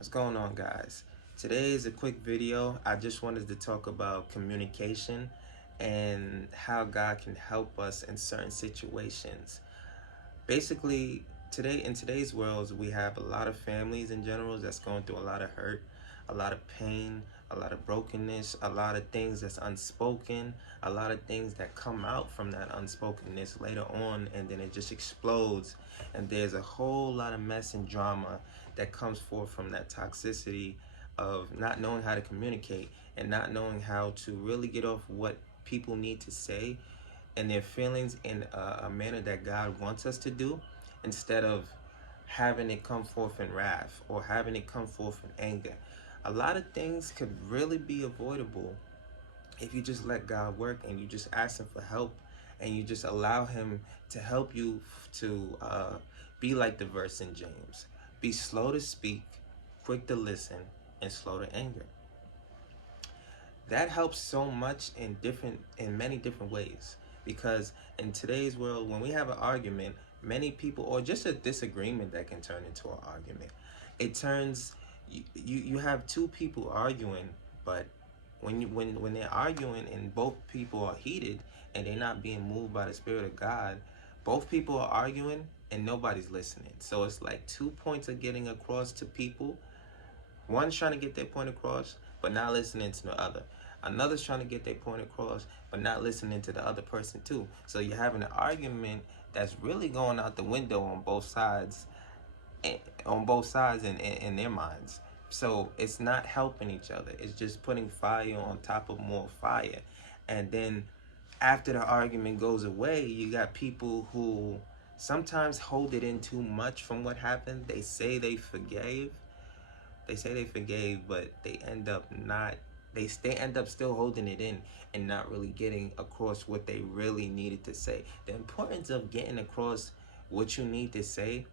What's going on, guys? Today is a quick video. I just wanted to talk about communication and how God can help us in certain situations. Basically, in today's world, we have a lot of families in general that's going through a lot of hurt, a lot of pain, a lot of brokenness, a lot of things that's unspoken, a lot of things that come out from that unspokenness later on, and then it just explodes, and there's a whole lot of mess and drama that comes forth from that toxicity of not knowing how to communicate and not knowing how to really get off what people need to say and their feelings in a manner that God wants us to do, instead of having it come forth in wrath or having it come forth in anger. A lot of things could really be avoidable if you just let God work and you just ask Him for help and you just allow Him to help you to be like the verse in James. Be slow to speak, quick to listen, and slow to anger. That helps so much in many different ways, because in today's world, when we have an argument, many people, or just a disagreement that can turn into an argument, it turns you have two people arguing, but when they're arguing and both people are heated and they're not being moved by the Spirit of God, both people are arguing and nobody's listening. So it's like 2 points are getting across to people. One's trying to get their point across, but not listening to the other. Another's trying to get their point across, but not listening to the other person too. So you're having an argument that's really going out the window on both sides, in their minds. So it's not helping each other. It's just putting fire on top of more fire. And then after the argument goes away, you got people who sometimes hold it in too much from what happened. They say they forgave, but they end up not. They end up still holding it in and not really getting across what they really needed to say. The importance of getting across what you need to say,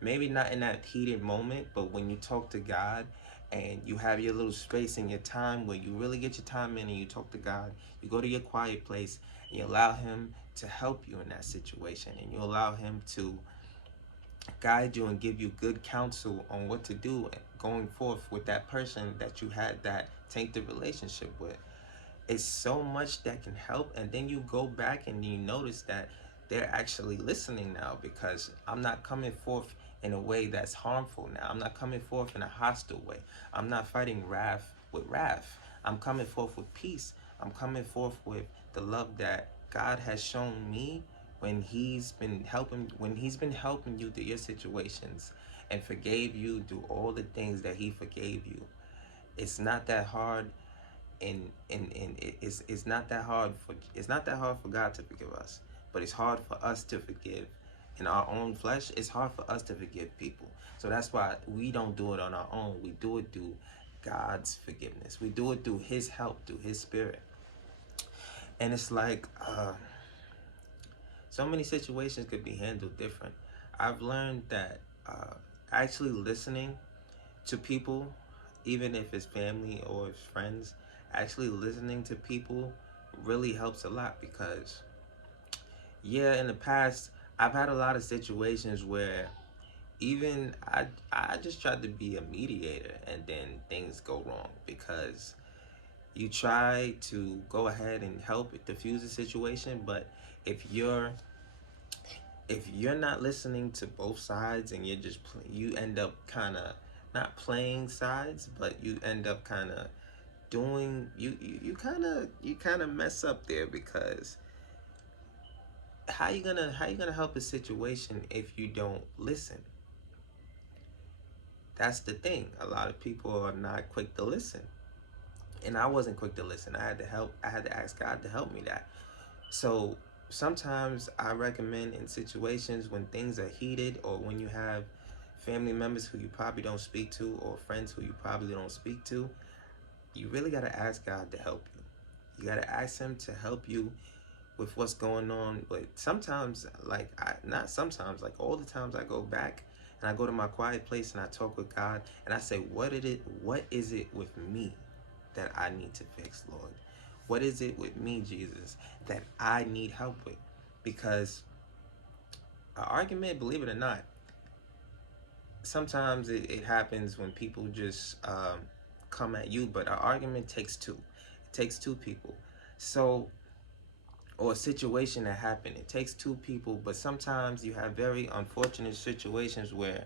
maybe not in that heated moment, but when you talk to God and you have your little space in your time where you really get your time in and you talk to God, you go to your quiet place and you allow Him to help you in that situation, and you allow Him to guide you and give you good counsel on what to do going forth with that person that you had that tainted relationship with. It's so much that can help, and then you go back and you notice that they're actually listening now, because I'm not coming forth in a way that's harmful now. I'm not coming forth in a hostile way. I'm not fighting wrath with wrath. I'm coming forth with peace. I'm coming forth with the love that God has shown me when he's been helping you through your situations and forgave you through all the things that He forgave you. It's not that hard, it's not that hard for God to forgive us, but it's hard for us to forgive in our own flesh. It's hard for us to forgive people. So that's why we don't do it on our own. We do it through God's forgiveness. We do it through His help, through His Spirit. And it's like so many situations could be handled different. I've learned that actually listening to people, even if it's family or it's friends, actually listening to people really helps a lot, because yeah, in the past I've had a lot of situations where even I just tried to be a mediator and then things go wrong, because you try to go ahead and help diffuse the situation, but if you're not listening to both sides and you end up kind of not playing sides, but you end up kind of doing you kind of mess up there, because how you gonna help a situation if you don't listen? That's the thing. A lot of people are not quick to listen, and I wasn't quick to listen. I had to ask God to help me that. So sometimes I recommend, in situations when things are heated, or when you have family members who you probably don't speak to, or friends who you probably don't speak to, you really got to ask God to help you. You got to ask Him to help you with what's going on. But sometimes, not sometimes, like all the times, I go back and I go to my quiet place and I talk with God and I say, what is it with me that I need to fix, Lord? What is it with me, Jesus, that I need help with? Because an argument, believe it or not, sometimes it happens when people just come at you, but an argument takes two. It takes two people. So, or a situation that happened, it takes two people, but sometimes you have very unfortunate situations where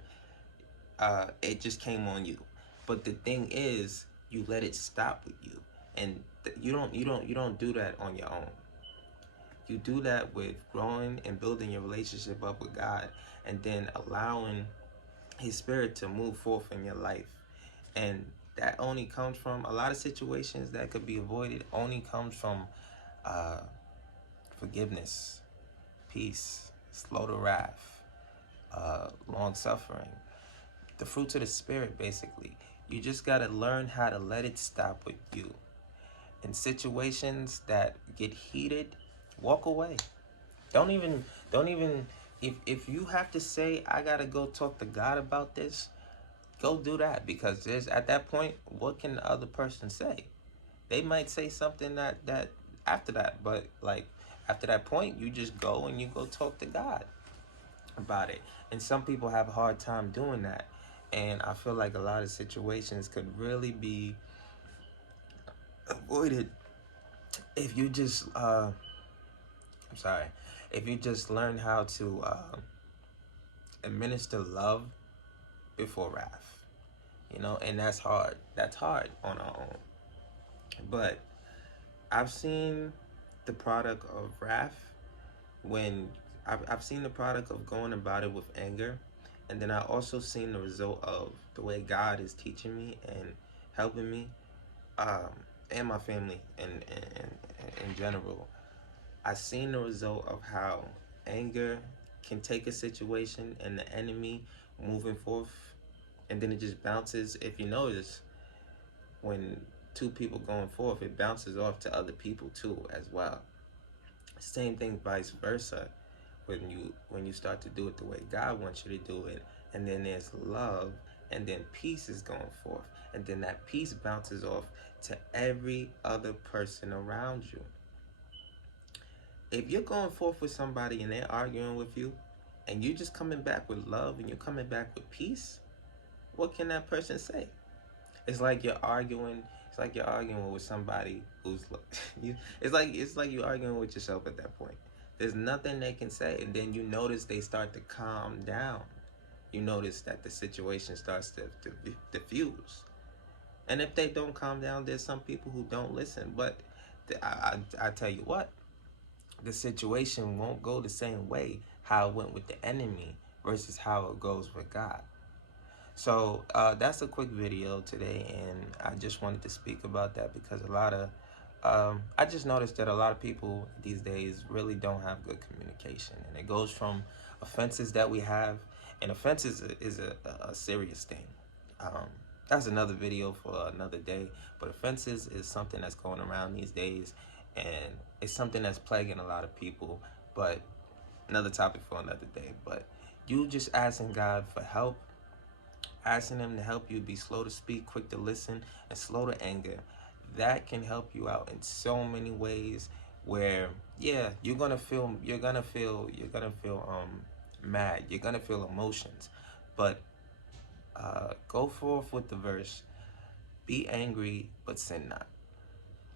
it just came on you. But the thing is, you let it stop with you, and you don't do that on your own. You do that with growing and building your relationship up with God, and then allowing His Spirit to move forth in your life. And that only comes from a lot of situations that could be avoided, only comes from uh, forgiveness, peace, slow to wrath, long suffering, the fruits of the Spirit, basically. You just got to learn how to let it stop with you. In situations that get heated, walk away. Don't even if you have to say, I gotta go talk to God about this, go do that, because there's, at that point, what can the other person say? They might say something that after that, but like after that point, you just go and you go talk to God about it. And some people have a hard time doing that. And I feel like a lot of situations could really be avoided if you just I'm sorry, if you just learn how to administer love before wrath. And that's hard. That's hard on our own. But I've seen the product of wrath when I've seen the product of going about it with anger, and then I also seen the result of the way God is teaching me and helping me, um, and my family in general. I've seen the result of how anger can take a situation and the enemy moving forth, and then it just bounces. If you notice, when two people going forth, it bounces off to other people too as well. Same thing vice versa. When you start to do it the way God wants you to do it, and then there's love, and then peace is going forth, and then that peace bounces off to every other person around you. If you're going forth with somebody and they're arguing with you, and you're just coming back with love and you're coming back with peace, what can that person say? It's like you're arguing. It's like you're arguing with somebody who's you. It's like you're arguing with yourself at that point. There's nothing they can say, and then you notice they start to calm down. You notice that the situation starts to diffuse. And if they don't calm down, there's some people who don't listen. But I tell you what, the situation won't go the same way how it went with the enemy versus how it goes with God. So that's a quick video today, and I just wanted to speak about that because I just noticed that a lot of people these days really don't have good communication, and it goes from offenses that we have, and offenses is a serious thing. Um, that's another video for another day, but offenses is something that's going around these days, and it's something that's plaguing a lot of people, but another topic for another day. But you just asking God for help, asking Him to help you be slow to speak, quick to listen, and slow to anger. That can help you out in so many ways. Where, yeah, you're gonna feel mad. You're gonna feel emotions, but go forth with the verse: "Be angry, but sin not."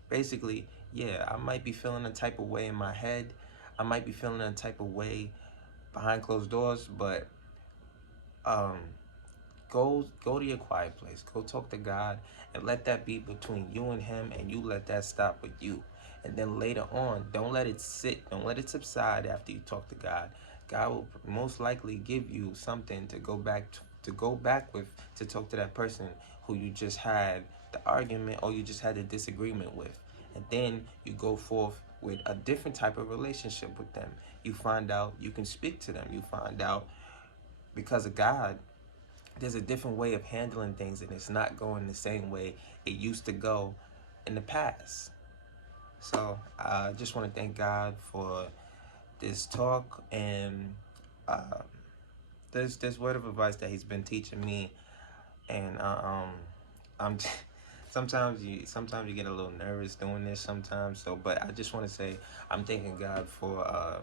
Basically, yeah, I might be feeling a type of way in my head. I might be feeling a type of way behind closed doors, but um, go to your quiet place. Go talk to God and let that be between you and Him, and you let that stop with you. And then later on, don't let it sit. Don't let it subside after you talk to God. God will most likely give you something to go back with, to talk to that person who you just had the argument or you just had the disagreement with. And then you go forth with a different type of relationship with them. You find out you can speak to them. You find out, because of God, there's a different way of handling things, and it's not going the same way it used to go in the past. So I just want to thank God for this talk, and uh, this word of advice that He's been teaching me. And I'm sometimes you get a little nervous doing this sometimes. So, but I just want to say I'm thanking God for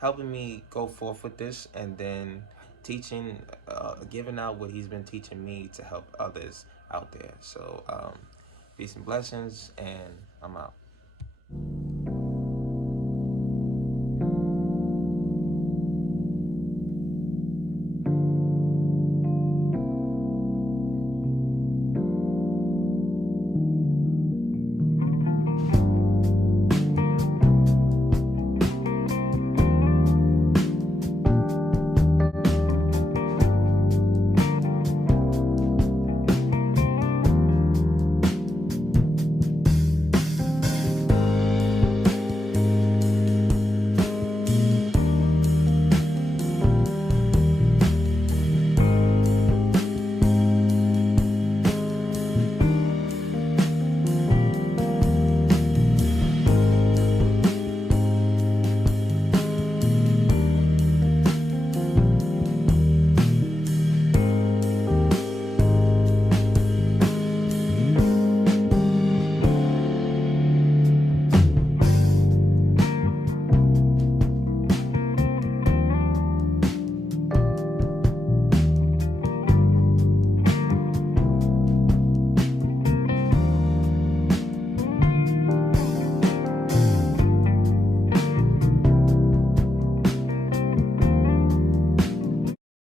helping me go forth with this, and then teaching, giving out what he's been teaching me to help others out there. So peace and blessings, and I'm out.